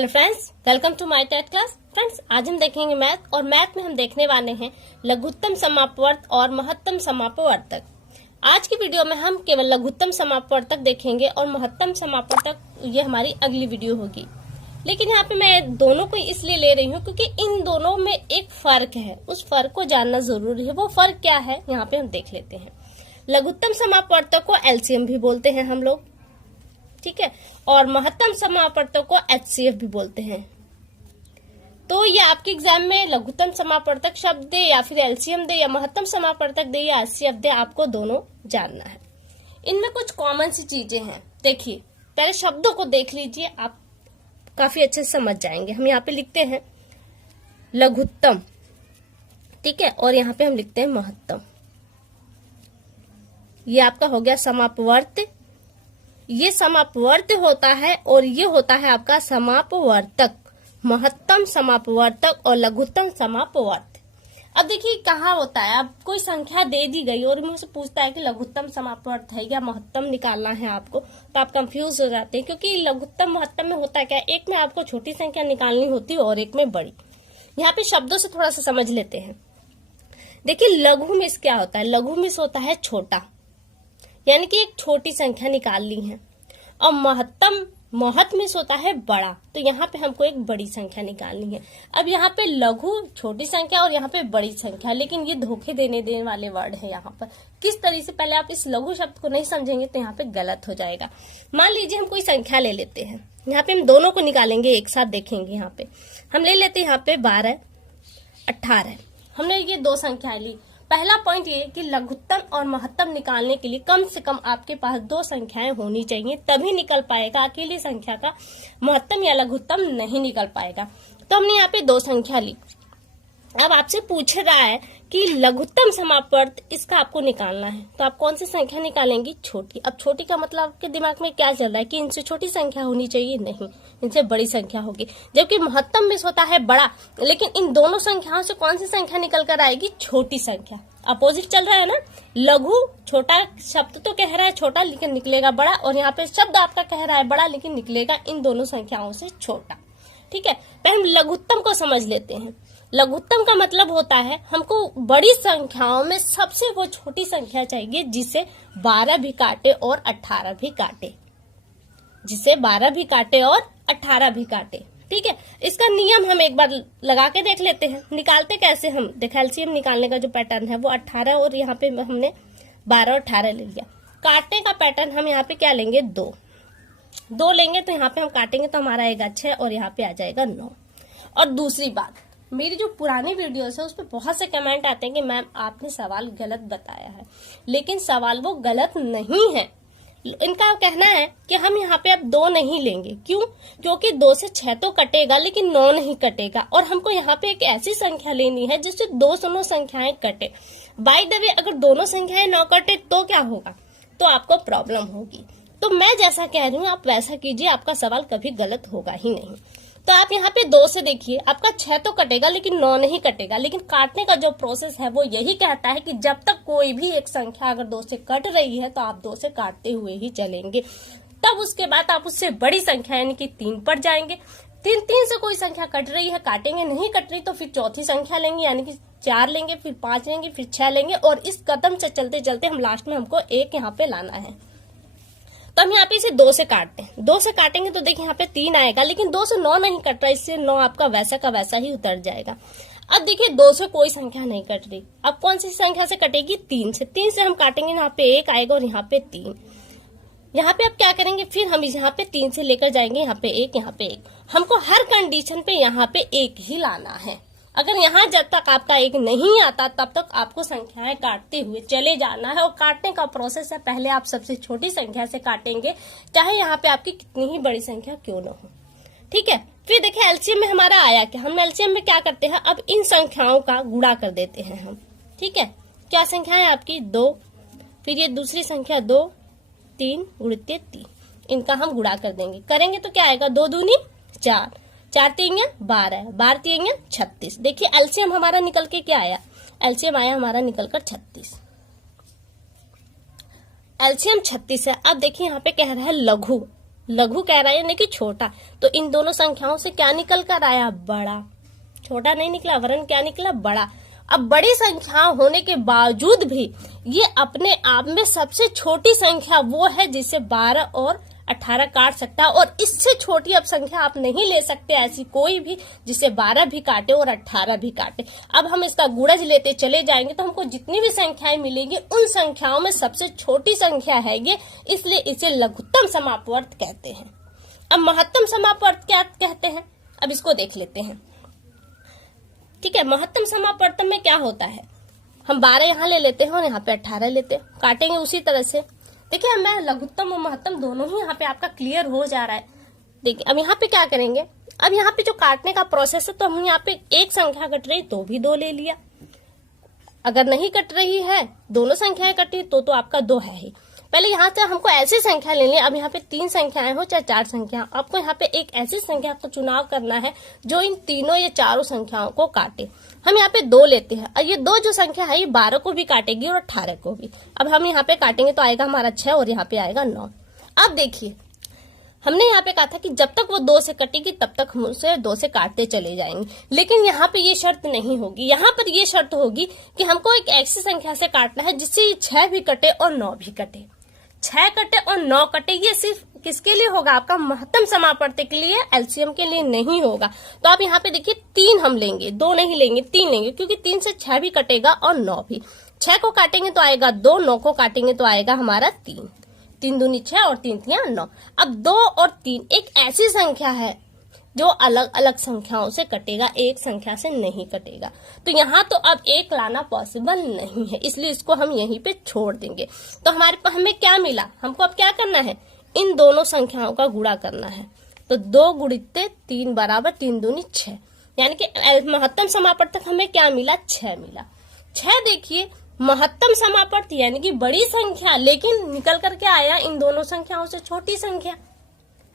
Hello friends, welcome to my TET class. Friends, आज हम देखेंगे मैथ और मैथ में हम देखने वाले हैं लघुत्तम समापवर्त और महत्तम समापवर्तक। आज की वीडियो में हम केवल लघुत्तम समापवर्तक देखेंगे और महत्तम समापवर्तक ये हमारी अगली वीडियो होगी। लेकिन यहाँ पे मैं दोनों को इसलिए ले रही हूँ क्योंकि इन दोनों में एक फर्क है, उस फर्क को जानना जरूरी है। वो फर्क क्या है यहाँ पे हम देख लेते हैं। लघुत्तम समापवर्तक को एलसीएम भी बोलते हैं हम लोग, ठीक है, और महत्तम समापवर्तक को एचसीएफ भी बोलते हैं। तो ये आपके एग्जाम में लघुत्तम समापवर्तक शब्द दे या फिर एलसीएम दे या महत्तम समापवर्तक दे या एचसीएफ दे, आपको दोनों जानना है। इनमें कुछ कॉमन सी चीजें हैं। देखिए, पहले शब्दों को देख लीजिए, आप काफी अच्छे से समझ जाएंगे। हम यहाँ पे लिखते हैं लघुत्तम, ठीक है, और यहाँ पे हम लिखते हैं महत्तम। ये आपका हो गया समापवर्त, ये समापवर्त होता है और ये होता है आपका समापवर्तक। महत्तम समापवर्तक और लघुत्तम समापवर्त। अब देखिए कहाँ होता है, अब कोई संख्या दे दी गई और मुझसे पूछता है कि लघुत्तम समापवर्त है या महत्तम निकालना है आपको, तो आप कंफ्यूज हो जाते हैं क्योंकि लघुत्तम महत्तम में होता है क्या, एक में आपको छोटी संख्या निकालनी होती है और एक में बड़ी। यहाँ पे शब्दों से थोड़ा सा समझ लेते हैं। देखिए, लघु मिस क्या होता है? लघु मिस होता है छोटा, यानी कि एक छोटी संख्या निकालनी है, और महत्तम मिस होता है बड़ा, तो यहाँ पे हमको एक बड़ी संख्या निकालनी है। अब यहाँ पे लघु छोटी संख्या और यहाँ पे बड़ी संख्या, लेकिन ये धोखे देने वाले वर्ड है यहाँ पर। किस तरह से, पहले आप इस लघु शब्द को नहीं समझेंगे तो यहाँ पे गलत हो जाएगा। मान लीजिए हम कोई संख्या ले लेते हैं, यहाँ पे हम दोनों को निकालेंगे, एक साथ देखेंगे। यहाँ पे हम ले लेते हैं यहाँ पे 12, 18। हमने ये दो संख्या ली। पहला पॉइंट ये कि लघुत्तम और महत्तम निकालने के लिए कम से कम आपके पास दो संख्याएं होनी चाहिए, तभी निकल पाएगा। अकेली संख्या का महत्तम या लघुत्तम नहीं निकल पाएगा। तो हमने यहाँ पे दो संख्या ली। अब आपसे पूछ रहा है कि लघुत्तम समापवर्त, इसका आपको निकालना है, तो आप कौन सी संख्या निकालेंगी? छोटी। अब छोटी का मतलब आपके दिमाग में क्या चल रहा है कि इनसे छोटी संख्या होनी चाहिए? नहीं, इनसे बड़ी संख्या होगी। जबकि महत्तम में होता है बड़ा, लेकिन इन दोनों संख्याओं से कौन सी संख्या निकल कर आएगी? छोटी संख्या। अपोजिट चल रहा है ना। लघु छोटा शब्द तो कह रहा है छोटा, लेकिन निकलेगा बड़ा, और यहाँ पे शब्द आपका कह रहा है बड़ा, लेकिन निकलेगा इन दोनों संख्याओं से छोटा। ठीक है, पहले हम लघुत्तम को समझ लेते हैं। लघुत्तम का मतलब होता है हमको बड़ी संख्याओं में सबसे वो छोटी संख्या चाहिए जिसे 12 भी काटे और 18 भी काटे, जिसे 12 भी काटे और 18 भी काटे। ठीक है, इसका नियम हम एक बार लगा के देख लेते हैं। निकालते कैसे हम? देखो, एलसीएम निकालने का जो पैटर्न है वो 18 और यहाँ पे हमने 12 और 18 ले लिया। काटने का पैटर्न हम यहाँ पे क्या लेंगे? 2 लेंगे, तो यहाँ पे हम काटेंगे तो हमारा आएगा 6 और यहाँ पे आ जाएगा 9। और दूसरी बात, मेरी जो पुरानी वीडियोस है उस पर बहुत से कमेंट आते हैं कि मैम आपने सवाल गलत बताया है, लेकिन सवाल वो गलत नहीं है। इनका कहना है कि हम यहाँ पे अब 2 नहीं लेंगे। क्यों? क्योंकि 2 से 6 तो कटेगा लेकिन 9 नहीं कटेगा, और हमको यहाँ पे एक ऐसी संख्या लेनी है जिससे दोनों संख्याएं कटे। बाय द वे, अगर दोनों संख्याएं 9 कटे तो क्या होगा? तो आपको प्रॉब्लम होगी। तो मैं जैसा कह रही हूँ आप वैसा कीजिए, आपका सवाल कभी गलत होगा ही नहीं। तो आप यहाँ पे 2 से देखिए, आपका 6 तो कटेगा लेकिन 9 नहीं कटेगा। लेकिन काटने का जो प्रोसेस है वो यही कहता है कि जब तक कोई भी एक संख्या अगर 2 से कट रही है तो आप 2 से काटते हुए ही चलेंगे। तब उसके बाद आप उससे बड़ी संख्या यानी कि 3 पर जाएंगे। 3 से कोई संख्या कट रही है, काटेंगे, नहीं कट रही तो फिर चौथी संख्या लेंगे, यानी कि 4 लेंगे, फिर 5 लेंगे, फिर 6 लेंगे, और इस कदम से चलते चलते हम लास्ट में हमको 1 यहाँ पे लाना है। तो हम यहाँ पे इसे 2 से काटते हैं। 2 से काटेंगे तो देखिए यहाँ पे 3 आएगा, लेकिन 2 से 9 नहीं कट रहा, इससे 9 आपका वैसा का वैसा ही उतर जाएगा। अब देखिए 2 से कोई संख्या नहीं कट रही, अब कौन सी संख्या से कटेगी? 3 से। 3 से हम काटेंगे, यहाँ पे 1 आएगा और यहाँ पे 3। यहाँ पे अब क्या करेंगे? फिर हम यहाँ पे 3 से लेकर जाएंगे, यहाँ पे 1, यहाँ पे 1। हमको हर कंडीशन पे यहाँ पे 1 ही लाना है। अगर यहाँ जब तक आपका 1 नहीं आता तब तक आपको संख्याएं काटते हुए चले जाना है। और काटने का प्रोसेस है, पहले आप सबसे छोटी संख्या से काटेंगे, चाहे यहाँ पे आपकी कितनी ही बड़ी संख्या क्यों न हो। ठीक है, फिर देखिए एलसीएम में हमारा आया क्या? हम एलसीएम में क्या करते हैं? अब इन संख्याओं का गुणा कर देते हैं हम। ठीक है, क्या संख्या है आपकी? 2, फिर ये दूसरी संख्या 2, 3 गुणित 3, इनका हम गुणा कर देंगे। करेंगे तो क्या आएगा? 2 दूनी 4, 4 3 12, 12 3 36। देखिए एलसीएम हमारा निकल के क्या आया? एलसीएम आया हमारा निकल कर 36। एलसीएम 36 है। अब देखिए यहाँ पे कह रहा है लघु, लघु कह रहा है यानी कि छोटा, तो इन दोनों संख्याओं से क्या निकल कर आया? बड़ा। छोटा नहीं निकला, वरन क्या निकला? बड़ा। अब बड़ी संख्या होने के बावजूद भी ये अपने आप में सबसे छोटी संख्या वो है जिसे 12 और 18 काट सकता है, और इससे छोटी अब संख्या आप नहीं ले सकते ऐसी कोई भी जिसे 12 भी काटे और 18 भी काटे। अब हम इसका गुणज लेते चले जाएंगे तो हमको जितनी भी संख्याएं मिलेंगी उन संख्याओं में सबसे छोटी संख्या है ये, इसलिए इसे लघुत्तम समापवर्त कहते हैं। अब महत्तम समापवर्त क्या कहते हैं, अब इसको देख लेते हैं। ठीक है, महत्तम समापवर्तन में क्या होता है, हम 12 यहाँ ले लेते हैं और यहाँ पे 18 लेते हैं, काटेंगे उसी तरह से। देखिए मैं लघुत्तम और महत्तम दोनों ही यहाँ पे आपका क्लियर हो जा रहा है। देखिए अब यहाँ पे क्या करेंगे, अब यहाँ पे जो काटने का प्रोसेस है, तो हम यहाँ पे एक संख्या कट रही तो भी 2 ले लिया, अगर नहीं कट रही है दोनों संख्याएं कटी तो आपका 2 है ही। पहले यहाँ से हमको ऐसी संख्या लेनी है, अब यहाँ पे 3 संख्याएं हो चाहे 4 संख्या, आपको यहाँ पे एक ऐसी संख्या का चुनाव करना है जो इन तीनों या चारों संख्याओं को काटे। हम यहाँ पे 2 लेते हैं, और ये 2 जो संख्या है ये 12 को भी काटेगी और 18 को भी। अब हम यहाँ पे काटेंगे तो आएगा हमारा 6 और यहाँ पे आएगा 9। अब देखिए हमने यहाँ पे कहा था कि जब तक वो 2 से कटेगी तब तक हम उसे 2 से काटते चले जाएंगे, लेकिन यहाँ पे ये शर्त नहीं होगी। यहाँ पर ये शर्त होगी कि हमको एक ऐसी संख्या से काटना है जिससे 6 भी कटे और 9 भी कटे। 6 कटे और 9 कटे, ये सिर्फ किसके लिए होगा? आपका महत्तम समापवर्त के लिए, एलसीएम के लिए नहीं होगा। तो आप यहाँ पे देखिए 3 हम लेंगे, 2 नहीं लेंगे, 3 लेंगे, क्योंकि 3 से 6 भी कटेगा और 9 भी। 6 को काटेंगे तो आएगा 2, 9 को काटेंगे तो आएगा हमारा 3। 3 दूनी 6 और 3 तियां 9। अब 2 और 3 एक ऐसी संख्या है जो अलग अलग संख्याओं से कटेगा, एक संख्या से नहीं कटेगा। तो यहाँ तो अब 1 लाना पॉसिबल नहीं है, इसलिए इसको हम यहीं पे छोड़ देंगे। तो हमारे पास हमें क्या मिला, हमको अब क्या करना है, इन दोनों संख्याओं का गुणा करना है। तो 2 गुणित 3 बराबर 3 दूनी 6, यानी कि महत्तम समापवर्तक हमें क्या मिला? 6 मिला। 6 देखिए महत्तम समापवर्त यानी कि बड़ी संख्या, लेकिन निकल करके आया इन दोनों संख्याओं से छोटी संख्या,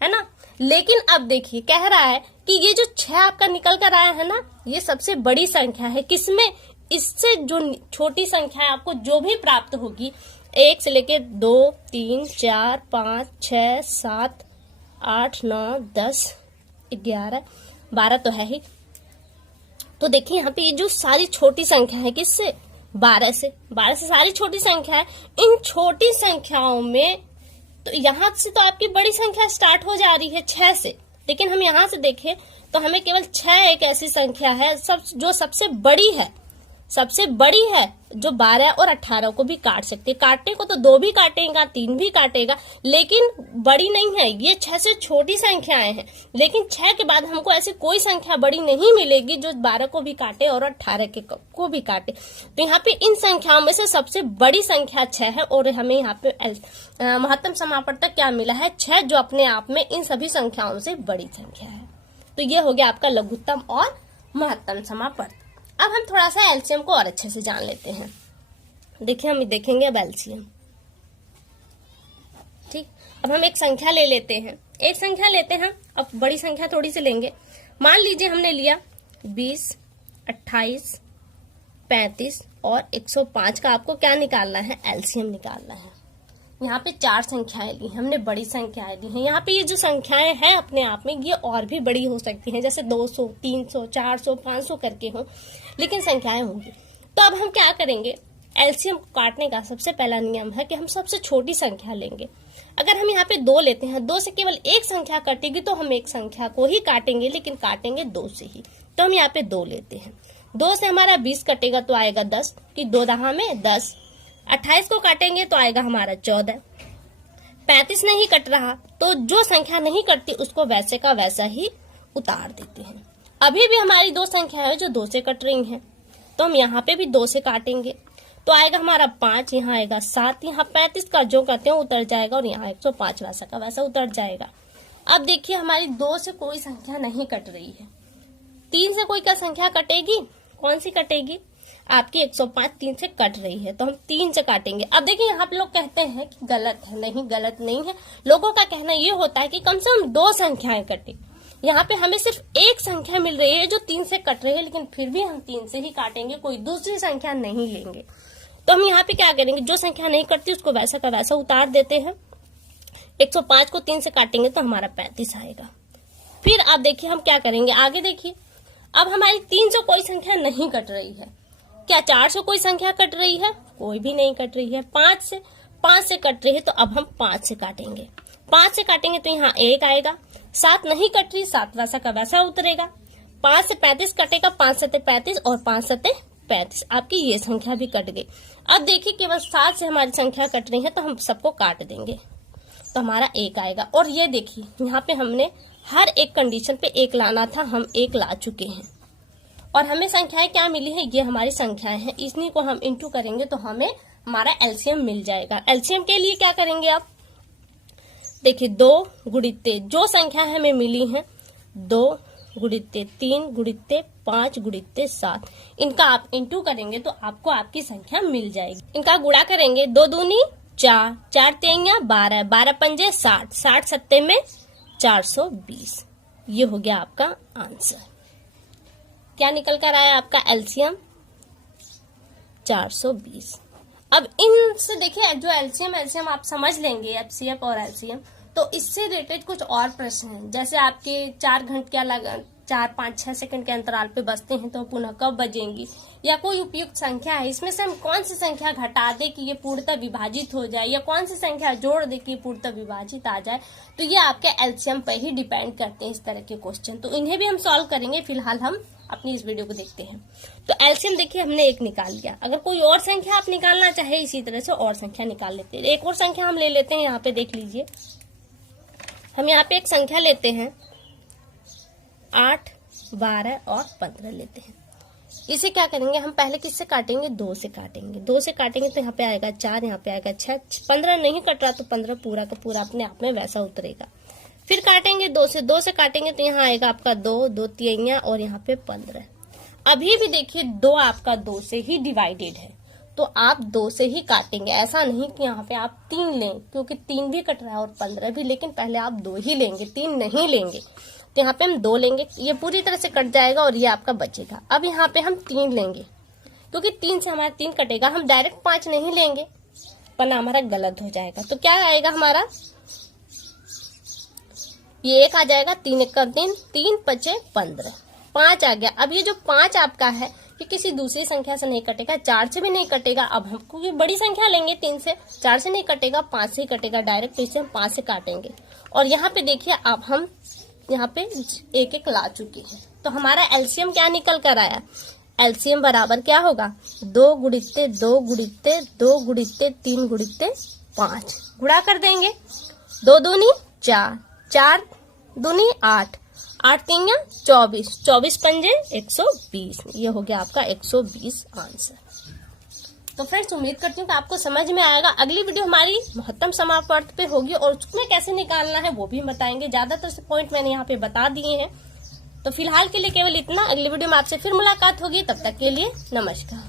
है ना। लेकिन अब देखिए कह रहा है कि ये जो 6 आपका निकल कर आया है ना, ये सबसे बड़ी संख्या है। किसमें? इससे जो छोटी संख्या है आपको जो भी प्राप्त होगी, 1 से लेके 2, 3, 4, 5, 6, 7, 8, 9, 10, 11, 12 तो है ही। तो देखिए यहाँ पे ये जो सारी छोटी संख्या है किससे? 12 से सारी छोटी संख्या है। इन छोटी संख्याओं में तो यहाँ से तो आपकी बड़ी संख्या स्टार्ट हो जा रही है 6 से, लेकिन हम यहाँ से देखें तो हमें केवल 6 एक ऐसी संख्या है जो सबसे बड़ी है जो 12 और 18 को भी काट सकती है। काटने को तो 2 भी काटेगा, 3 भी काटेगा, लेकिन बड़ी नहीं है। ये 6 से छोटी संख्याएं हैं, लेकिन 6 के बाद हमको ऐसी कोई संख्या बड़ी नहीं मिलेगी जो 12 को भी काटे और 18 को भी काटे। तो यहाँ पे इन संख्याओं में से सबसे बड़ी संख्या 6 है, और हमें यहाँ पे महत्तम समापवर्तक क्या मिला है? 6, जो अपने आप में इन सभी संख्याओं से बड़ी संख्या है। तो ये हो गया आपका लघुत्तम और महत्तम समापवर्तक। अब हम थोड़ा सा एलसीएम को और अच्छे से जान लेते हैं। देखिए हम देखेंगे अब एलसीएम। ठीक, अब हम एक संख्या ले लेते हैं। अब बड़ी संख्या थोड़ी सी लेंगे। मान लीजिए हमने लिया 20, 28, 35 और 105 का आपको क्या निकालना है? एलसीएम निकालना है। यहाँ पे 4 संख्याएं ली हमने, बड़ी संख्याएं ली हैं। यहाँ पे ये जो संख्याएं हैं अपने आप में ये और भी बड़ी हो सकती हैं, जैसे 200, 300, 400, 500 करके हो, लेकिन संख्याएं होंगी। तो अब हम क्या करेंगे? एलसीएम को काटने का सबसे पहला नियम है कि हम सबसे छोटी संख्या लेंगे। अगर हम यहाँ पे 2 लेते हैं, 2 से केवल एक संख्या कटेगी तो हम एक संख्या को ही काटेंगे, लेकिन काटेंगे 2 से ही। तो हम यहाँ पे 2 लेते हैं। 2 से हमारा 20 कटेगा तो आएगा 10, कि 2 दहा में 10। 28 को काटेंगे तो आएगा हमारा 14। 35 नहीं कट रहा तो जो संख्या नहीं कटती उसको वैसे का वैसा ही उतार देते हैं। अभी भी हमारी 2 संख्या है जो 2 से कट रही हैं, तो हम यहाँ पे भी 2 से काटेंगे तो आएगा हमारा 5, यहाँ आएगा 7, यहाँ 35 का जो करते हैं उतर जाएगा, और यहाँ 105 वैसा का वैसा उतर जाएगा। अब देखिए हमारी 2 से कोई संख्या नहीं कट रही है। 3 से कोई क्या संख्या कटेगी? कौन सी कटेगी? आपकी 105 3 से कट रही है, तो हम 3 से काटेंगे। अब देखिए यहाँ पे लोग कहते हैं कि गलत है। नहीं, गलत नहीं है। लोगों का कहना ये होता है कि कम से कम 2 संख्याएं कटे। यहाँ पे हमें सिर्फ एक संख्या मिल रही है जो 3 से कट रही है, लेकिन फिर भी हम 3 से ही काटेंगे, कोई दूसरी संख्या नहीं लेंगे। तो हम यहाँ पे क्या करेंगे? जो संख्या नहीं कटती उसको वैसा का वैसा उतार देते हैं। 105 को 3 से काटेंगे तो हमारा 35 आएगा। फिर आप देखिए हम क्या करेंगे, आगे देखिए। अब हमारी 300 कोई संख्या नहीं कट रही है। क्या 400 कोई संख्या कट रही है? कोई भी नहीं कट रही है। 5 से कट रही है, तो अब हम 5 से काटेंगे। 5 से काटेंगे तो यहाँ 1 आएगा। 7 नहीं कट रही, 7 वैसा का वैसा उतरेगा। 5 से 35 कटेगा, 5 सते 35 और 5 सते 35। आपकी ये संख्या भी कट गई। अब देखिए केवल 7 से हमारी संख्या कट रही है, तो हम सबको काट देंगे तो हमारा 1 आएगा। और ये देखिए यहाँ पे हमने हर एक कंडीशन पे 1 लाना था, हम 1 ला चुके हैं। और हमें संख्याएं क्या मिली है, ये हमारी संख्याएं हैं। इन्हीं को हम इंटू करेंगे तो हमें हमारा एलसीएम मिल जाएगा। एलसीएम के लिए क्या करेंगे आप, देखिए 2 गुणित्ते जो संख्या हमें मिली है, 2 गुणित्ते 3 गुणित्ते 5 गुणित्ते 7, इनका आप इंटू करेंगे तो आपको आपकी संख्या मिल जाएगी। इनका गुणा करेंगे, 2 दूनी 4, 4 तेइयां 12, 12 पंजे 60, 60 सत्ते में 420। ये हो गया आपका आंसर। क्या निकल कर आया आपका एलसीएम? 420। अब इनसे देखिए जो एलसीएम आप समझ लेंगे, एफसीएफ और एलसीएम, तो इससे रिलेटेड कुछ और प्रश्न हैं। जैसे आपके 4 घंटे 4, 5, 6 सेकंड के अंतराल पे बजते हैं तो पुनः कब बजेंगी, या कोई उपयुक्त संख्या है, इसमें से हम कौन सी संख्या घटा दे कि ये पूर्णतः विभाजित हो जाए, या कौन सी संख्या जोड़ दे कि ये पूर्णतः विभाजित आ जाए, तो ये आपके एलसीएम पर ही डिपेंड करते हैं इस तरह के क्वेश्चन। तो इन्हें भी हम सॉल्व करेंगे। फिलहाल हम अपनी इस वीडियो को देखते हैं। तो एलसीएम देखिए हमने 1 निकाल लिया। अगर कोई और संख्या आप निकालना चाहे इसी तरह से और संख्या निकाल लेते हैं। एक और संख्या हम ले लेते हैं, यहाँ पे देख लीजिए। हम यहाँ पे एक संख्या लेते हैं, 8, 12 और 15 लेते हैं। इसे क्या करेंगे, हम पहले किससे काटेंगे, 2 से काटेंगे। 2 से काटेंगे तो यहाँ पे आएगा 4, यहाँ पे आएगा 6, 15 नहीं कट रहा तो 15 पूरा का पूरा अपने आप में वैसा उतरेगा। फिर काटेंगे 2 से काटेंगे तो यहाँ आएगा आपका 2, 2 तियाइयां और यहाँ पे 15। अभी भी देखिए 2 आपका 2 से ही डिवाइडेड है, तो आप 2 से ही काटेंगे। ऐसा नहीं कि यहाँ पे आप 3 लें, क्योंकि 3 भी कट रहा है और 15 भी, लेकिन पहले आप 2 ही लेंगे, 3 नहीं लेंगे। तो यहाँ पे हम 2 लेंगे, ये पूरी तरह से कट जाएगा और ये आपका बचेगा। अब यहाँ पे हम 3 लेंगे, क्योंकि 3 से हमारा 3 कटेगा। हम डायरेक्ट 5 नहीं लेंगे वरना हमारा गलत हो जाएगा। तो क्या आएगा हमारा, ये 1 आ जाएगा, 3 1 का 3, 3 5 15, 5 आ गया। अब ये जो 5 आपका है ये किसी दूसरी संख्या से नहीं कटेगा, 4 से भी नहीं कटेगा। अब हम कोई बड़ी संख्या लेंगे, 3 से, 4 से नहीं कटेगा, 5 से ही कटेगा डायरेक्ट। तो इसे हम 5 से काटेंगे। और यहाँ पे देखिए अब हम यहाँ पे 1 1 ला चुके हैं। तो हमारा एलसीएम क्या निकल कर आया, एलसीएम बराबर क्या होगा, 2 गुणित्ते 2 गुणित्ते 2 गुणित्ते 3 गुणित्ते 5। गुणा कर देंगे, 2 दूनी 4, 4 दूनी 8, 8 तियां 24, 24 पंजे 120। ये हो गया आपका 120 आंसर। तो फ्रेंड्स उम्मीद करती हूँ कि आपको समझ में आएगा। अगली वीडियो हमारी महत्तम समापवर्त पे होगी और उसमें कैसे निकालना है वो भी हम बताएंगे। ज्यादातर से पॉइंट मैंने यहाँ पे बता दिए हैं। तो फिलहाल के लिए केवल इतना। अगली वीडियो में आपसे फिर मुलाकात होगी, तब तक के लिए नमस्कार।